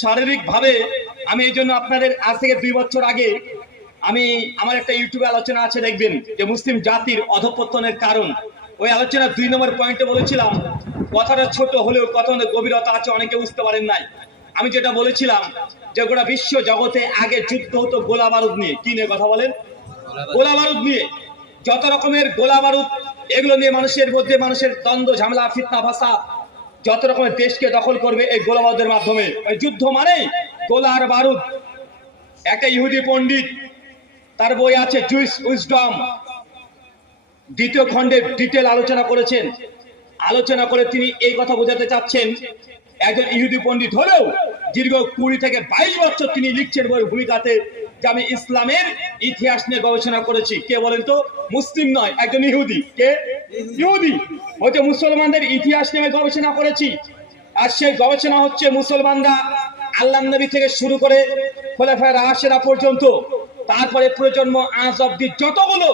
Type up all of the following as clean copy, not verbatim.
শারীরিকভাবে আমি এই জন্য আপনাদের আজ থেকে 2 বছর আগে আমার একটা ইউটিউবে আলোচনা আছে, দেখবেন যে মুসলিম জাতির অধঃপতনের কারণ। ওই আলোচনা 2 নম্বর পয়েন্টে বলেছিলাম, কথাটা ছোট হলেও কথা গভীরতা আছে, অনেকে বুঝতে পারেন নাই। আমি যেটা বলেছিলাম যে গোটা বিশ্ব জগতে আগে যুদ্ধ হতো গোলা বারুদ নিয়ে। কি নিয়ে কথা বলেন? গোলা বারুদ নিয়ে। যত রকমের গোলা বারুদ, এগুলো নিয়ে মানুষের মধ্যে মানুষের দ্বন্দ্ব, ঝামেলা, ফিতনা, ফাসাদ, যত রকমের দেশকে দখল করবে এই গোলা বারুদের মাধ্যমে। ওই যুদ্ধ মানে গোলা আর বারুদ। একটা ইহুদি পণ্ডিত, তার বই আছে জুইস উইজডম, 2য় খণ্ডে ডিটেল আলোচনা করেছেন। আলোচনা করে তিনি এই কথা বোঝাতে চাচ্ছেন, একজন ইহুদি পণ্ডিত হলেও দীর্ঘ 20 থেকে 22 বছর তিনি লিখছেন বইয়ের ভূমিকাতে যে আমি ইসলামের ইতিহাস নিয়ে গবেষণা করেছি। কে বলেন তো? মুসলিম নয়, একজন ইহুদি। কে? ইহুদি। হচ্ছে মুসলমানদের ইতিহাস নিয়ে গবেষণা করেছি। আর সেই গবেষণা হচ্ছে মুসলমানরা আল্লাহ নবী থেকে শুরু করে খোলাফায়ে রাশিদা পর্যন্ত, তারপরে প্রজন্ম আজ অব্দি যতগুলো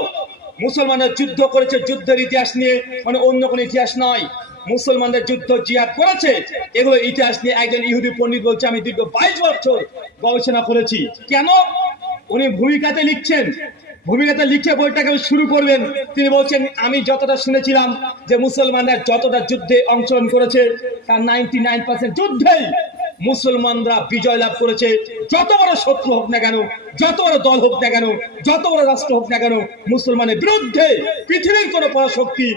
মুসলমানরা যুদ্ধ করেছে, যুদ্ধের ইতিহাস নিয়ে, মানে অন্য কোনো ইতিহাস নয়। মুসলমানদের যুদ্ধ জিহাদ করেছে, এগুলো ইতিহাস নিয়ে একজন ইহুদি পণ্ডিত বলছে আমি দীর্ঘ 22 বছর গবেষণা করেছি। কেন? উনি ভূমিকাতে লিখছেন, ভূমিকাতে লিখে বইটাকে শুরু করবেন। তিনি বলছেন আমি যতটা শুনেছিলাম যে মুসলমানরা যতটা যুদ্ধে অংশগ্রহণ করেছে তার 99% যুদ্ধেই মুসলমানরা বিজয় লাভ করেছে। যত বড় শত্রু হোক না কেন, যত বড় দল হোক না কেন, যত বড় রাষ্ট্র হোক না কেন, মুসলমানের বিরুদ্ধে পৃথিবীর কোনো পরাশক্তি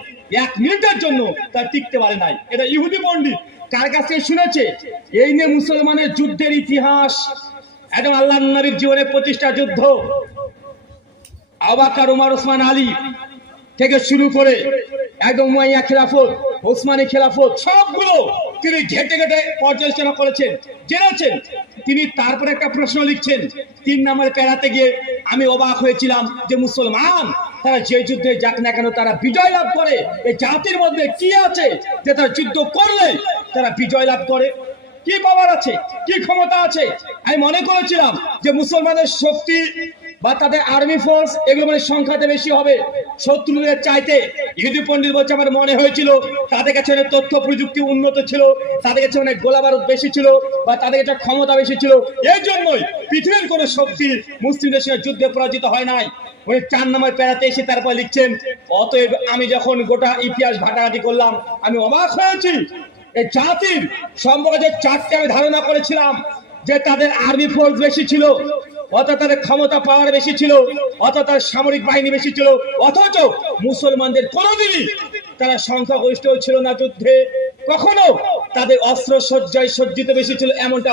1 মিনিটের জন্য তার টিকতে পারে নাই। এটা ইহুদি পণ্ডিত কার কাছ থেকে শুনেছে? এই নিয়ে মুসলমানের যুদ্ধের ইতিহাস, একদম আল্লাহ নবীর জীবনে 25টা যুদ্ধ, আবু বকর, উমর, ওসমান, আলী থেকে শুরু করে একদম উমাইয়া খেলাফত, ওসমানী খেলাফত, সবগুলো তিনি ঘেটে ঘেটে পর্যালোচনা করেছেন, জেনেছেন। তিনি তারপরে একটা প্রশ্ন লিখছেন 3 নম্বর প্যারাতে গিয়ে, আমি অবাক হয়েছিলাম যে মুসলমান তারা যে যুদ্ধে যাক না কেন তারা বিজয় লাভ করে। এই জাতির মধ্যে কি আছে যে তারা যুদ্ধ করলে তারা বিজয় লাভ করে? কি পাওয়ার আছে? কি ক্ষমতা আছে? আমি মনে করেছিলাম যে মুসলমানের শক্তি বা তাদের আর্মি ফোর্স এগুলো মানে সংখ্যাতে বেশি হবে শত্রুদের চাইতে। ইহুদি পণ্ডিত বলছে আমার মনে হয়েছিল তাদের কাছে অনেক তথ্য প্রযুক্তি উন্নত ছিল, তাদের কাছে অনেক গোলা বারুদ বেশি ছিল, বা তাদের কাছে ক্ষমতা বেশি ছিল। এই জন্যই পৃথিবীর কোন শক্তি মুসলিমদের সঙ্গে যুদ্ধে পরাজিত হয় নাই। উনি 4 নম্বর প্যারাতে এসে তারপর লিখছেন, অতএব আমি যখন গোটা ইতিহাস ঘাটাঘাটি করলাম আমি অবাক হয়েছি। এই জাতির সম্পর্কে যে 4টে আমি ধারণা করেছিলাম যে তাদের আর্মি ফোর্স বেশি ছিল, অর্থাৎ তাদের ক্ষমতা পাওয়ার বেশি ছিল, অর্থাৎ তার সামরিক বাহিনী বেশি ছিল, অথচ মুসলমানদের কোনোদিনই তারা সংখ্যাগরিষ্ঠ ছিল না যুদ্ধে। কখনো তাদের অস্ত্র সজ্জায় সজ্জিত বেশি ছিল এমনটা